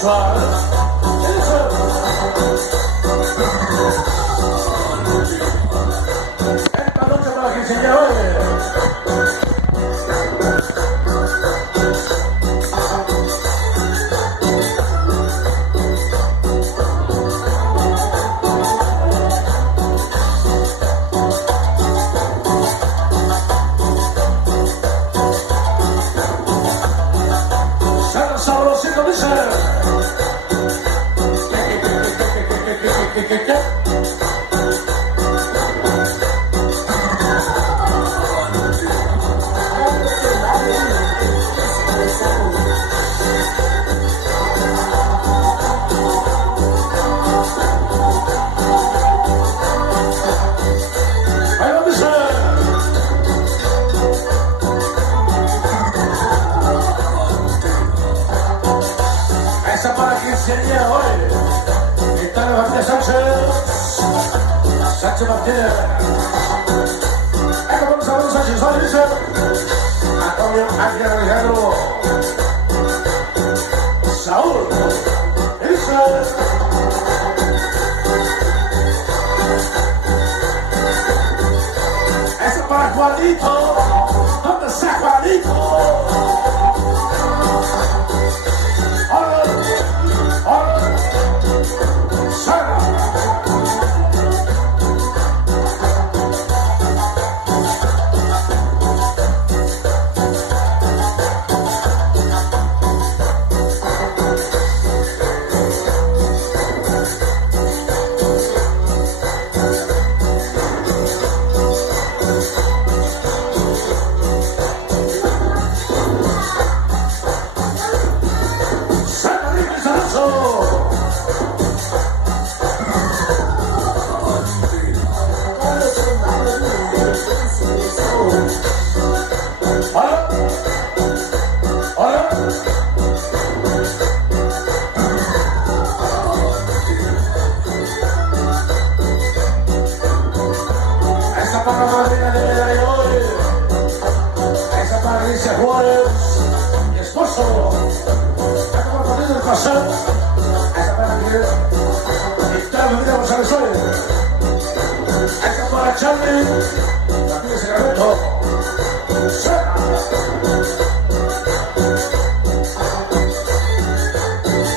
Suave. Esta noche para que se lleve. Sabrosito dice. Ahí lo dice. Esa para quinceañera hoy. Está en Martínez Sánchez. Sánchez Martínez. Ahí vamos a ver Sánchez. Hoy dice. Antonio Ángel Alejandro. Saúl. Dice. Esa para Juanito. ¿Dónde está Juanito? Esa para Martina de Medellín, esa para Alicia Juárez, mi esposo, esa para Martín del Paseo, esa para Miguel, Victoria Medina González, esa para Charlie, Martínez Cigareto,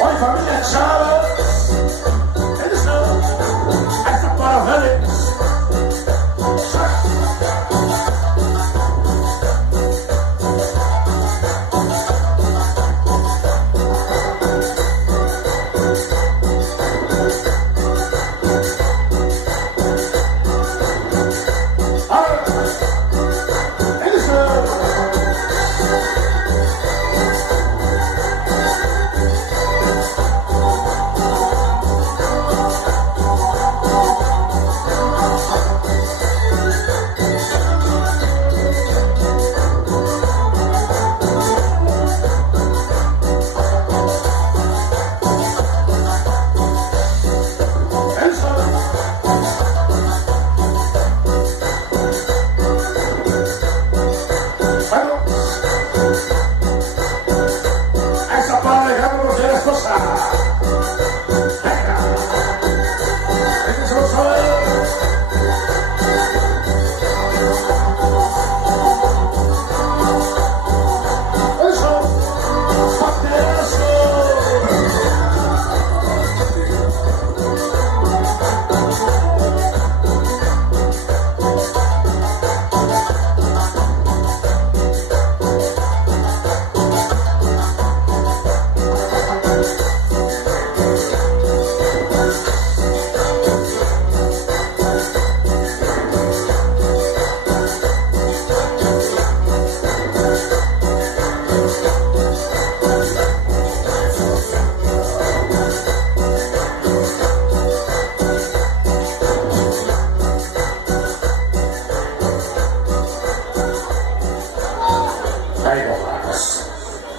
hoy familia Chávez, esa para Félix.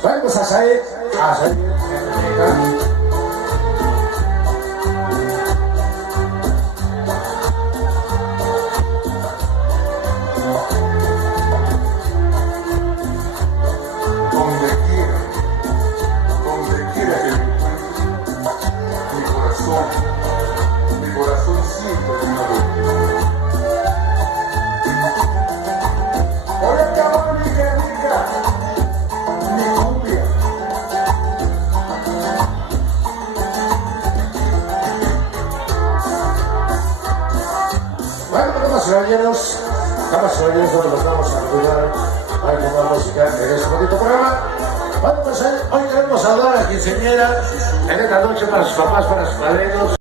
Vamos a seguir. caballeros, donde nos vamos a ayudar a tomar música en este bonito programa. Bueno, pues hoy queremos saludar a quinceañera en esta noche para sus papás, para sus padrinos.